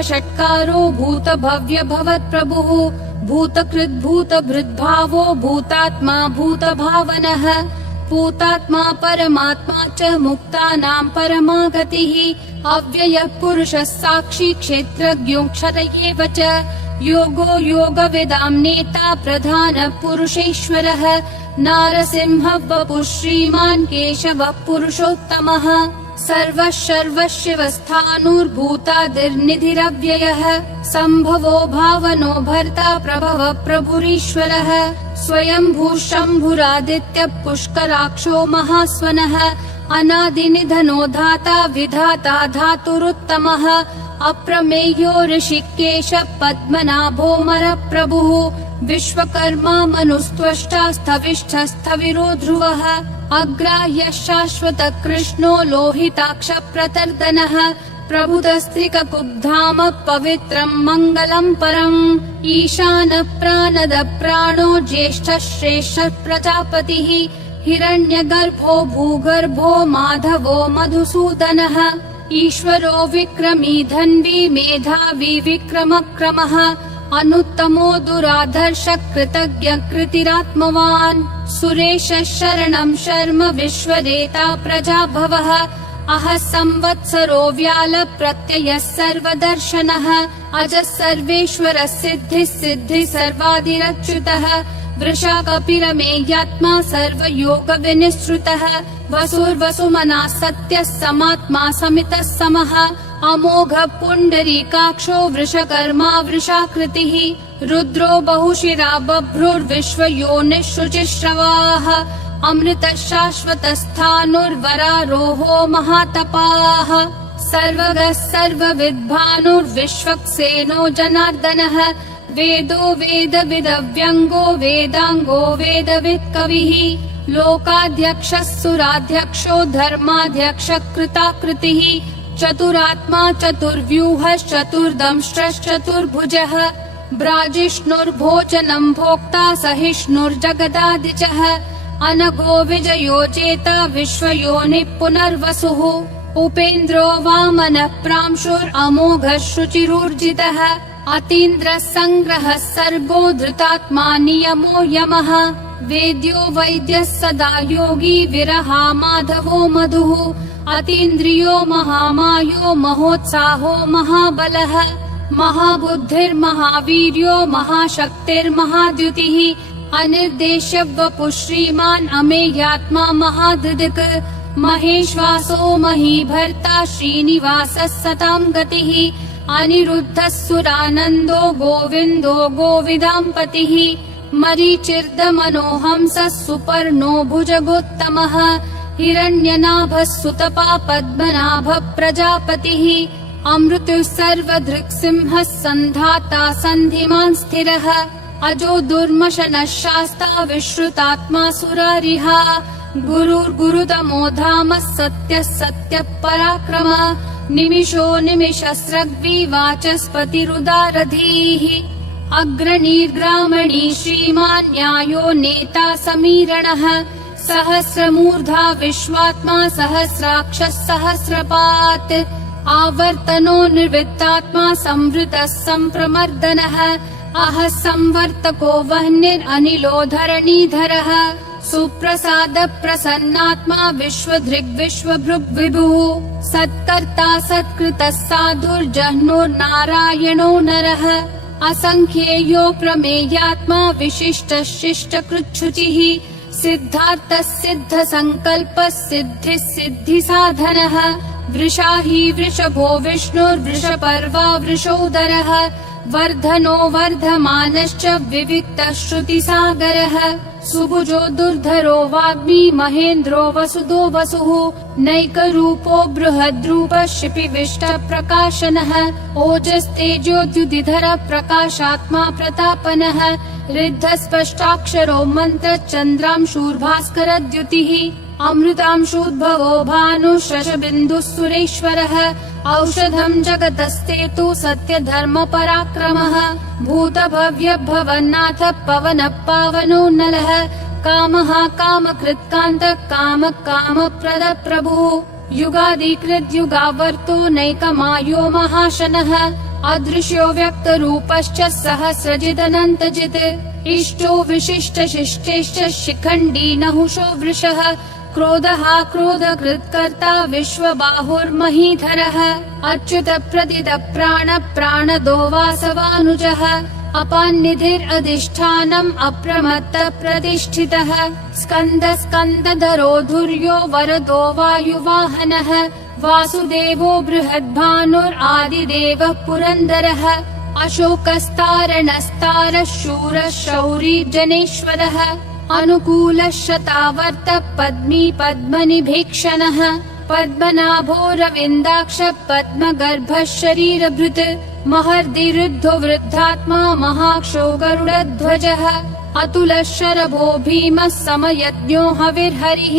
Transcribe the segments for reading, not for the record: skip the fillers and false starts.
सर्वषट्कारो भूतभव्य भवत्प्रभुः भूतकृद्भूतभृद्भावो भूतात्मा भूतभावनः भूतात्मा परमात्मा च मुक्तानां परमा गतिः अव्ययः पुरुषः साक्षी क्षेत्रज्ञोऽक्षर एव च योगो योगविदां नेता प्रधानः पुरुषेश्वरः नारसिंहः वपुः श्रीमान् केशवः पुरुषोत्तमः सर्वः सर्वशिवस्थाणुर्भूतादिर्निधिरव्ययः सम्भवो भावनो भर्ता प्रभवः प्रभुरीश्वरः स्वयंभू शम्भुरादित्यः पुष्कराक्षो महास्वनः अनादिनिधनो धाता विधाता धातुरुत्तमः अप्रमेयो ऋषिकेशः पद्मनाभोऽमर प्रभुः विश्वकर्मा मनुस्त्वष्टा स्थविष्ठस्थविरो ध्रुवः अग्राह्यः शाश्वत कृष्णो लोहिताक्ष प्रतर्दनः प्रभुतस्त्रिककुब्धाम पवित्रं मङ्गलं परम् ईशानः प्राणदः प्राणो ज्येष्ठः श्रेष्ठः प्रजापतिः हिरण्यगर्भो भूगर्भो माधवो मधुसूदनः ईश्वरो विक्रमी धन्वी मेधावी विक्रमक्रमः अनुत्तमो दुराधर्ष कृतज्ञ कृतिरात्मवान् सुरेशः शरणं शर्म विश्वरेता प्रजाभवः अहः संवत्सरो व्याल प्रत्ययः सर्वदर्शनः अजः सर्वेश्वरः सिद्धिः सिद्धिः सर्वादिरच्युतः वृषा कपिरमेयात्मा सर्वयोग विनिश्रुतः वसुर्वसुमना सत्यः समात्मा समितः समः अमोघ पुण्डरीकाक्षो वृषकर्मा वृषाकृतिः रुद्रो बहुशिरा बभ्रुर्विश्वयोनिः शुचिश्रवाः अमृतः शाश्वतस्थाणुर्वरारोहो महातपाः सर्वगः सर्वविद्भानुर्विश्वक्सेनो जनार्दनः वेदो वेदविदव्यङ्गो वेदाङ्गो वेदवित्कविः लोकाध्यक्षः सुराध्यक्षो धर्माध्यक्षः कृताकृतिः चतुरात्मा चतुर्व्यूहश्चतुर्दंष्ट्रश्चतुर्भुजः ब्राजिष्णुर्भोजनं भोक्ता सहिष्णुर्जगदादिचः अनघो विजयो जेता विश्वयोनिः पुनर्वसुः उपेन्द्रो वामनः प्रांशुरमोघः शुचिरूर्जितः अतीन्द्रः सङ्ग्रहः सर्गो धृतात्मा नियमो यमः वेद्यो वैद्यः सदा योगी विरहा माधवो मधुः अतीन्द्रियो महामायो महोत्साहो महाबलः महाबुद्धिर्महावीर्यो महाशक्तिर्महाद्युतिः अनिर्देश्य वपुः श्रीमान् अमेयात्मा महादृक् महेश्वासो महीभर्ता श्रीनिवासः सतां गतिः अनिरुद्धः सुरानन्दो गोविन्दो गोविदाम्पतिः मरीचिर्दमनोहंसः सुपर्णो भुजगोत्तमः हिरण्यनाभः सुतपा पद्मनाभः प्रजापतिः अमृतुः सर्वधृक्सिंहः सन्धाता सन्धिमान् स्थिरः अजो दुर्मशनः शास्ता विश्रुतात्मा सुरारिहा गुरुर्गुरुतमो धामः सत्यः सत्यः पराक्रमः निमिषो निमिषस्रग्वी वाचस्पतिरुदारधीः अग्रणीर्ग्रामणी श्रीमान् न्यायो नेता समीरणः सहस्रमूर्धा विश्वात्मा सहस्राक्षः सहस्रपात् आवर्तनो निर्वित्तात्मा संवृतः सम्प्रमर्दनः अहः संवर्तको वह्निरनिलो धरणीधरः सुप्रसाद प्रसन्नात्मा विश्वधृग्विश्वभृग् विभुः सत्कर्ता सत्कृतः साधुर्जह्नुर्नारायणो नरः असंख्येयो प्रमेयात्मा विशिष्टः शिष्टकृच्छुचिः सिद्धार्थः सिद्धसङ्कल्पः सिद्धिः सिद्धिसाधनः वृषा हि वृषभो विष्णुर्वृषपर्वा वृषोदरः वर्धनो वर्धमानश्च विविक्तः श्रुतिसागरः सुभुजो दुर्धरो वाग्मी महेन्द्रो वसुदो वसुः नैकरूपो बृहद्रूपः शिपिविष्टः प्रकाशनः ओजस्तेजोद्युतिधरः प्रकाशात्मा प्रतापनः ऋद्धस्पष्टाक्षरो मन्त्रश्चन्द्रांशूर्भास्करद्युतिः अमृतांशूद्भवो भानुः शशबिन्दुः सुरेश्वरः औषधं जगतस्तेतु सत्यधर्मपराक्रमः भूतभव्य भवन्नाथ पवनः पावनो नलः कामः कामकृत्कान्तः कामः कामप्रदः प्रभुः युगादिकृद्युगावर्तो नैकमायो महाशनः अदृश्यो व्यक्तरूपश्च सहस्रजिदनन्तजित् इष्टो विशिष्टशिष्टेश्च शिखण्डी नहुषो वृषः क्रोधः क्रोधकृत्कर्ता विश्वबाहुर्महीधरः अच्युत प्रदित प्राण प्राणदो वासवानुजः अपान्निधिरधिष्ठानम् अप्रमत्त प्रतिष्ठितः स्कन्द स्कन्दधरो धुर्यो वरदो वायुवाहनः वासुदेवो बृहद्भानुरादिदेवः पुरन्दरः अशोकस्तारणस्तारः शूरः शौरी जनेश्वरः अनुकूलः शतावर्त पद्मी पद्मनिभीक्षणः पद्मनाभोरविन्दाक्षः पद्मगर्भः शरीरभृत् महर्दिरुद्धो वृद्धात्मा महाक्षो गरुडध्वजः अतुलः शरभो भीमः समयज्ञो हविर्हरिः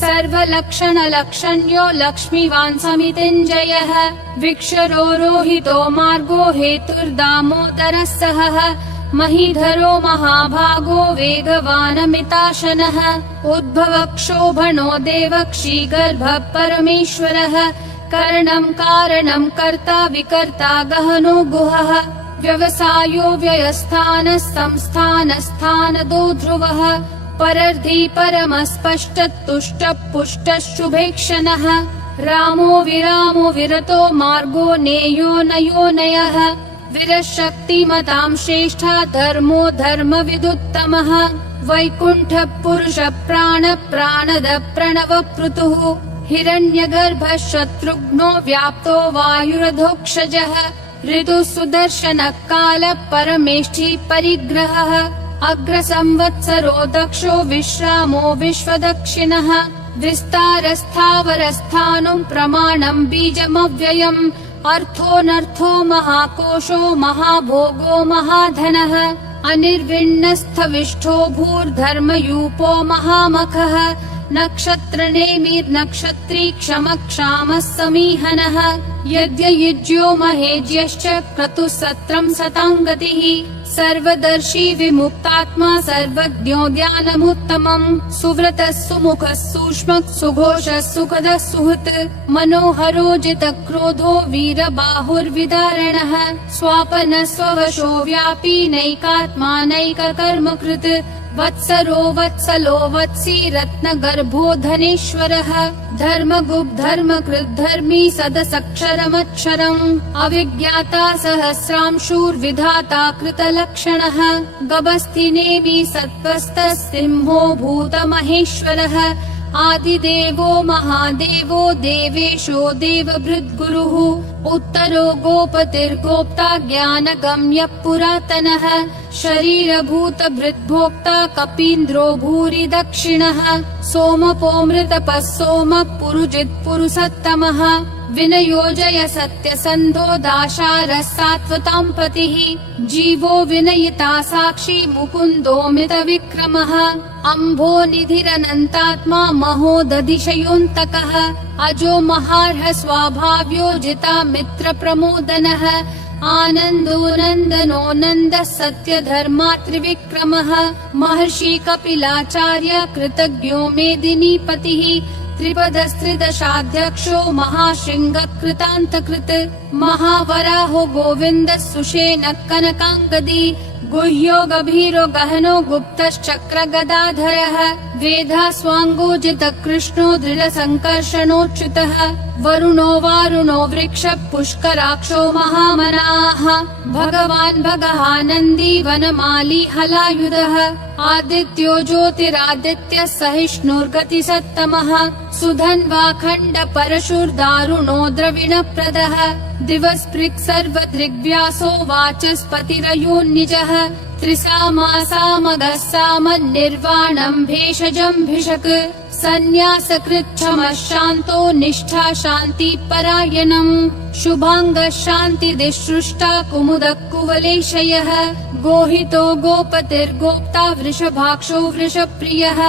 सर्वलक्षणलक्षण्यो लक्ष्मीवान् समितिञ्जयः विक्षरो रोहितो मार्गो हेतुर्दामोदरः सहः महीधरो महाभागो वेगवानमिताशनः उद्भवक्षोभणो देवक्षीगर्भः परमेश्वरः करणं कारणं कर्ता विकर्ता गहनो गुहः व्यवसायो व्ययस्थानः संस्थानस्थानदो ध्रुवः परर्धी परमस्पष्टतुष्टः पुष्टः शुभेक्षणः रामो विरामो विरतो मार्गो नेयो नयोनयः विरशक्तिमतां श्रेष्ठा धर्मो धर्मविदुत्तमः वैकुण्ठः पुरुषः प्राण प्राणद प्रणव पृथुः हिरण्यगर्भः शत्रुघ्नो व्याप्तो वायुरधोक्षजः ऋतुः सुदर्शनः कालः परमेष्ठी परिग्रहः अग्रसंवत्सरो दक्षो विश्रामो विश्वदक्षिणः विस्तारस्थावरस्थानं प्रमाणं बीजमव्ययम् अर्थोऽनर्थो महाकोशो महाभोगो महाधनः अनिर्विण्णस्थविष्ठो भूर्धर्मयूपो महामखः नक्षत्रनेमिर्नक्षत्री क्षमक्षामः समीहनः यज्ञयुज्यो महेज्यश्च क्रतुः सत्रं सताङ्गतिः सर्वदर्शी विमुक्तात्मा सर्वज्ञो ज्ञानमुत्तमम् सुव्रतः सुमुखः सूक्ष्मः सुघोषः सुखदः सुहृत् मनोहरो जितक्रोधो वीरबाहुर्विदारणः स्वापनः स्ववशो व्यापी नैकात्मा नैककर्मकृत् वत्सरो वत्सलो वत्सी रत्नगर्भो धनेश्वरः धर्मगुप्धर्मकृत् धर्मी सदसक्षरमक्षरम् अविज्ञाता सहस्रांशुर्विधाता कृतलक्षणः गभस्तिनेमि सत्त्वस्तः सिंहो भूतमहेश्वरः आदिदेवो महादेवो देवेशो देवभृद्गुरुः उत्तरो गोपतिर्गोप्ता ज्ञानगम्यः पुरातनः शरीरभूतभृद्भोक्ता कपीन्द्रो भूरि दक्षिणः सोमपोऽमृतपः सोमः पुरुजित्पुरुषोत्तमः विनयोजय सत्यसन्धो दाशारः सात्वतां पतिः जीवो विनयिता साक्षी मुकुन्दोऽमितविक्रमः अम्भो निधिरनन्तात्मा महोदधिशयोऽन्तकः अजो महार्ह स्वाभाव्यो जिता मित्रप्रमोदनः आनन्दो नन्दनो नन्दः सत्यधर्मा त्रिविक्रमः महर्षि कपिलाचार्य कृतज्ञो मेदिनीपतिः त्रिपदस्त्रिदशाध्यक्षो महाशृङ्गः कृतान्तकृत् महावराहो गोविन्दः सुषेणः कनकाङ्गदी गुह्यो गभीरो गहनो गुप्तश्चक्रगदाधरः वेधास्वाङ्गोजितः कृष्णो दृढसङ्कर्षणोच्युतः वरुणो वारुणो वृक्षः पुष्कराक्षो महामनाः भगवान् भगहानन्दी वनमाली हलायुधः आदित्यो ज्योतिरादित्यः सहिष्णुर्गतिसत्तमः सुधन्वाखण्ड परशुर्दारुणो द्रविणप्रदः दिवस्पृक् सर्वदृग्व्यासो वाचस्पतिरयोन्निजः त्रिसामासामगः सामन्निर्वाणम् भेषजम् भिषक् सन्न्यासकृच्छमः शान्तो निष्ठा शान्तिपरायणम् शुभाङ्गः शान्तिदिसृष्टा कुमुदः कुवलेशयः गोहितो गोपतिर्गोप्ता वृषभाक्षो वृषप्रियः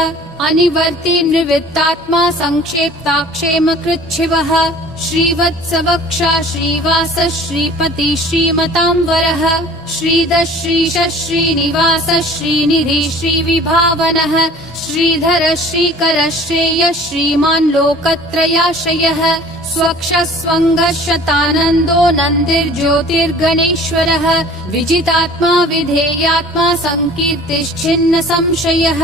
अनिवर्ति निवृत्तात्मा संक्षेप्ता क्षेमकृच्छिवः श्रीवत्सवक्षा श्रीवास श्रीपति श्रीमतांबरः श्रीधर श्रीश श्रीनिवास श्रीनिधि श्रीविभावनः श्रीधर श्रीकर श्रेय श्रीमान् लोकत्रयाश्रयः स्वक्षस्वङ्गशतानन्दो नन्दिर्ज्योतिर्गणेश्वरः विजितात्मा विधेयात्मा संकीर्तिश्छिन्न संशयः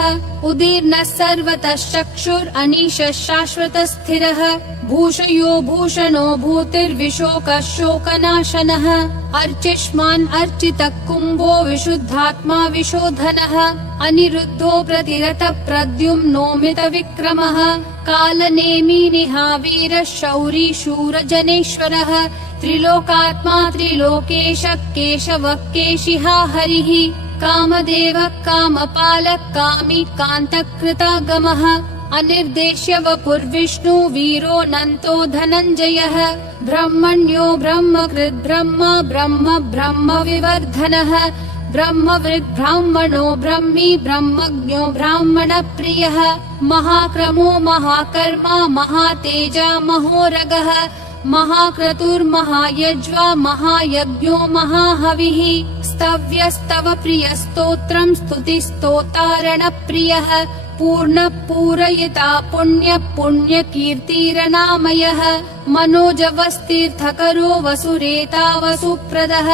उदीर्णः सर्वतः चक्षुरनीशः शाश्वतः स्थिरः भूषयो भूषणो भूतिर्विशोकः शोकनाशनः अर्चिष्मान् अर्चितः कुम्भो विशुद्धात्मा विशोधनः अनिरुद्धो प्रतिरतः प्रद्युम्नोमित विक्रमः कालनेमि निहावीरः शौरी शूरजनेश्वरः त्रिलोकात्मा त्रिलोकेशः केशवः केशिहा हरिः कामदेवः कामपालः कामी कान्तकृतागमः अनिर्देश्य वपुर्विष्णु वीरो नन्तो धनञ्जयः ब्रह्मण्यो ब्रह्मकृद् ब्रह्म ब्रह्म ब्रह्म विवर्धनः ब्रह्मवृद् ब्राह्मणो ब्रह्मी ब्रह्मज्ञो ब्राह्मण प्रियः महाक्रमो महाकर्मा महातेजा महोरगः महाक्रतुर्महायज्वा महायज्ञो महाहविः स्तव्यस्तव प्रियस्तोत्रम् स्तुतिस्तोतारण प्रियः पूर्ण पूरयिता पुण्य पुण्य कीर्तिरनामयः मनोजवस्तीर्थकरो वसुरेता वसुप्रदः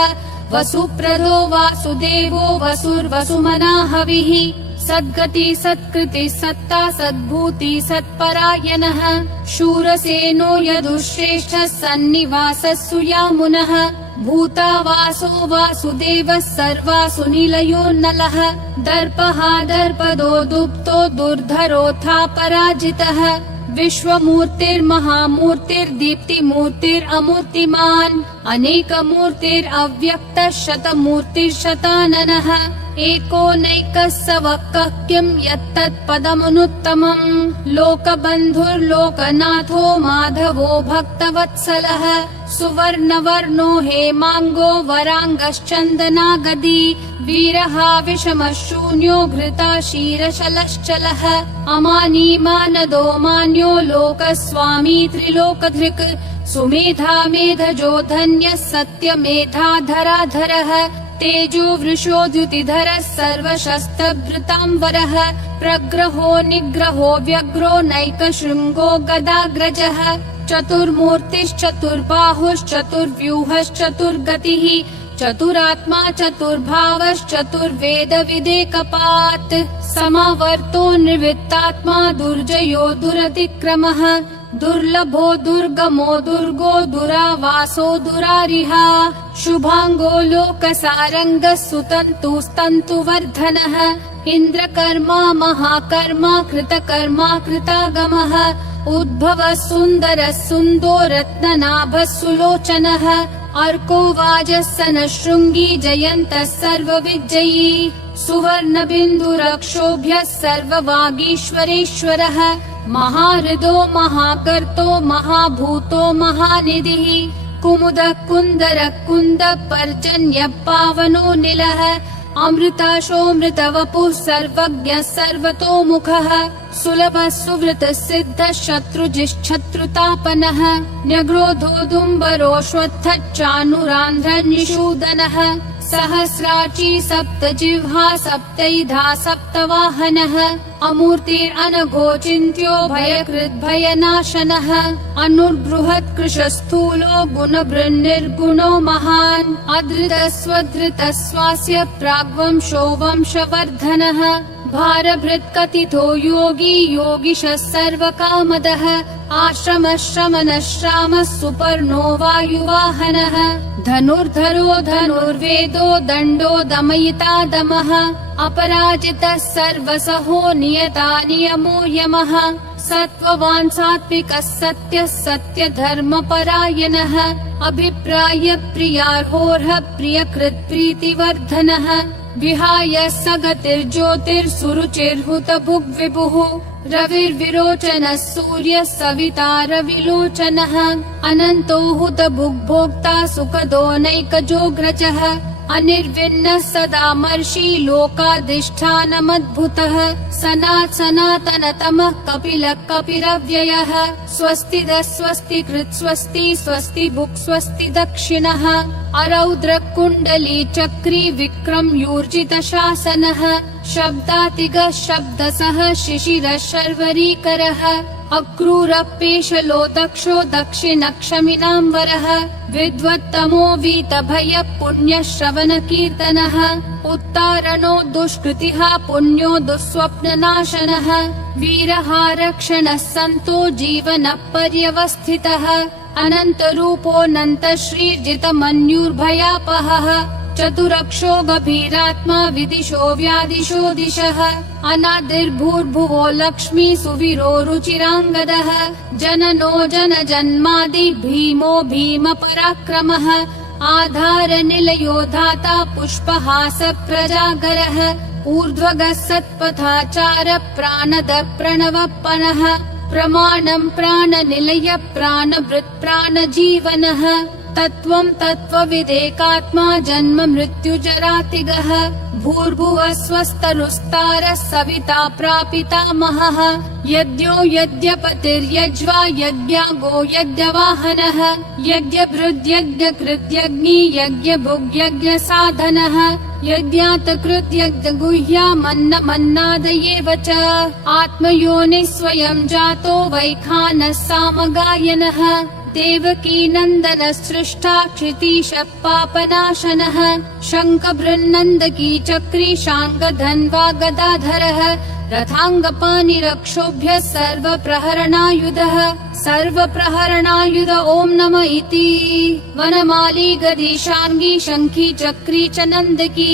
वसुप्रदो वासुदेवो वसुर्वसुमना हविः सद्गति सत्कृति सत्ता सद्भूति सत्परायणः शूरसेनो यदुश्रेष्ठः सन्निवासः सुयामुनः भूतावासो वासुदेवः सर्वासु निलयो नलः दर्पः दर्पदो दुप्तो दुर्धरोऽथा पराजितः विश्वमूर्तिर्महामूर्तिर्दीप्तिमूर्तिरमूर्तिमान् अनेकमूर्तिरव्यक्तः शतमूर्तिर्शताननः एकोनैकः सवक्कः किं यत्तत्पदमनुत्तमम् लोकबन्धुर्लोकनाथो माधवो भक्तवत्सलः सुवर्णवर्णो हेमाङ्गो वराङ्गश्चन्दनागदी वीरः विषमः शून्यो घृता क्षीरशलश्चलः अमानी मानदो मान्यो लोकस्वामी त्रिलोकधृक् सुमेधा मेधजो धन्यः सत्यमेधाधराधरः तेजो वृषोद्युतिधरः सर्वशस्त्रभृताम्बरः प्रग्रहो निग्रहो व्यग्रो नैकशृङ्गो गदाग्रजः चतुर्मूर्तिश्चतुर्बाहुश्चतुर्व्यूहश्चतुर्गतिः चतुरात्मा चतुर्भावश्चतुर्वेद विदेकपात् समावर्तो निर्वित्तात्मा दुर्जयो दुरतिक्रमः दुर्लभो दुर्गमो दुर्गो दुरावासो दुरारिहा शुभांगो लोकसारंगः सुतन्तुस्तन्तुवर्धनः इन्द्रकर्मा महाकर्मा कृतकर्मा कृतागमः उद्भवः सुन्दरः सुन्दो रत्ननाभः सुलोचनः अर्को वाजः शृंगी जयन्तः सर्वविजयी सुवर्णबिन्दुरक्षोभ्यः सर्ववागीश्वरेश्वरः महाहृदो महाकर्तो महाभूतो महानिधिः कुमुदः कुन्दरः कुन्दः पर्जन्यः पावनो निलः अमृताशोऽमृतवपुः सर्वज्ञः सर्वतोमुखः सुलभः सुवृतः सिद्धः शत्रुजिश्शत्रुतापनः न्यग्रोधोदुम्बरोऽश्वत्थः चानुरान्ध्रः निषूदनः सहस्राची सप्तजिह्वा सप्तैधा सप्तवाहनः अमूर्तिरनघो चिन्त्यो भयकृद्भयनाशनः अनुर्बृहत् कृशस्थूलो गुणभृन्निर्गुणो महान् अधृतस्वधृतः स्वास्य प्राग्वंशो वंशवर्धनः भारभृत्कथितो योगी योगिशः सर्वकामदः आश्रमः श्रमणः श्रामः सुपर्णो वायुवाहनः धनुर्धरो धनुर्वेदो दण्डो दमयिता दमः अपराजितः सर्वसहो नियता नियमो यमः सत्त्ववान् सात्विकः सत्यः सत्यधर्मपरायणः अभिप्राय प्रियार्होर्ह प्रियकृत् प्रीतिवर्धनः विहाय सगतिर्ज्योतिर्सुरुचिर्हुतभुग्विभुः रविर्विरोचनः सूर्यः सविता रविलोचनः अनन्तो हुतभुग्भोक्ता सुखदो नैकजोग्रजः अनिर्विण्णः सदामर्षि लोकाधिष्ठानमद्भुतः सनातनतमः कपिलः कपिरव्ययः स्वस्तिदः स्वस्तिकृत् स्वस्ति स्वस्ति भुक् स्वस्ति दक्षिणः अरौद्रः कुण्डली चक्री विक्रमयूर्जित शासनः शब्दातिगः शब्दसः शिशिरः शर्वरीकरः अक्रूरः दक्षो दक्षिणक्षमिनाम्बरः विद्वत्तमो वीतभयः पुण्यः श्रवणकीर्तनः उत्तारणो दुष्कृतिः पुण्यो दुःस्वप्ननाशनः वीरहारक्षणः सन्तो जीवनः पर्यवस्थितः अनन्तरूपोऽनन्तश्रीर्जितमन्युर्भयापहः चतुरक्षो गभीरात्मा विदिशो व्यादिशो दिशः अनादिर्भूर्भुवो लक्ष्मी सुवीरो रुचिराङ्गदः जननो जनजन्मादि भीमो भीमपराक्रमः आधारनिलयो धाता पुष्पहास प्रजागरः ऊर्ध्वगः सत्पथाचार प्राणदः प्रणवप्पनः प्रमाणं प्राणनिलय प्राणभृत् प्राणजीवनः तत्त्वं तत्त्वविदेकात्मा जन्म मृत्युजरातिगः भूर्भुवः स्वस्तरुस्तारः सविता प्रापितामहः यज्ञो यज्ञपतिर्यज्वा यज्ञागो यज्ञवाहनः यज्ञभृद्यज्ञकृत्यग्नि यज्ञभुग्यज्ञसाधनः यज्ञातकृत्यज्ञगुह्यामन्नमन्नादयेव च आत्मयोनिः स्वयं जातो वैखानः सामगायनः देवकी नन्दन सृष्टा क्षितीशः पापनाशनः शङ्खबृन्नन्दकी चक्री शाङ्गधन्वा गदाधरः रथाङ्गपाणिरक्षोभ्यः सर्वप्रहरणायुधः सर्वप्रहरणायुध ॐ नम इति वनमाली गदीशाङ्गी शङ्खी चक्री च नन्दकी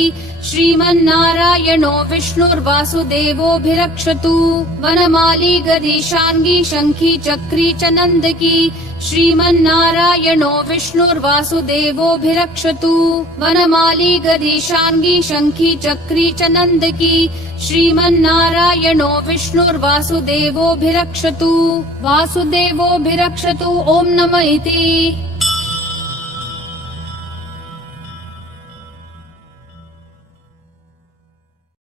श्रीमन्नारायणो विष्णुर्वासुदेवोऽभिरक्षतु वनमाली गदीशाङ्गी शङ्खी चक्री च नन्दकी श्रीमन्नारायणो विष्णुर्वासुदेवोऽभिरक्षतु वनमाली गदीशाङ्गी शङ्खी चक्री च नन्दकी श्रीमन्नारायणो विष्णुर्वासुदेवोऽभिरक्षतु वासुदेवोऽभिरक्षतु ॐ नम इति